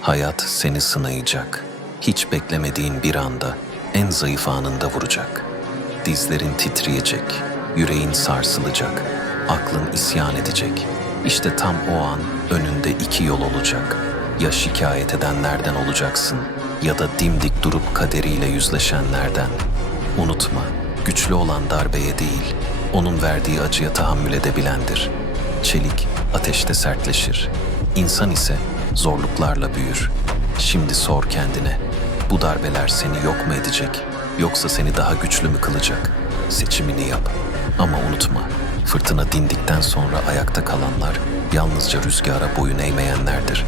Hayat seni sınayacak. Hiç beklemediğin bir anda, en zayıf anında vuracak. Dizlerin titreyecek, yüreğin sarsılacak, aklın isyan edecek. İşte tam o an önünde iki yol olacak. Ya şikayet edenlerden olacaksın ya da dimdik durup kaderiyle yüzleşenlerden. Unutma, güçlü olan darbeye değil, onun verdiği acıya tahammül edebilendir. Çelik ateşte sertleşir. İnsan ise zorluklarla büyür. Şimdi sor kendine. Bu darbeler seni yok mu edecek yoksa seni daha güçlü mü kılacak? Seçimini yap. Ama unutma, fırtına dindikten sonra ayakta kalanlar yalnızca rüzgara boyun eğmeyenlerdir.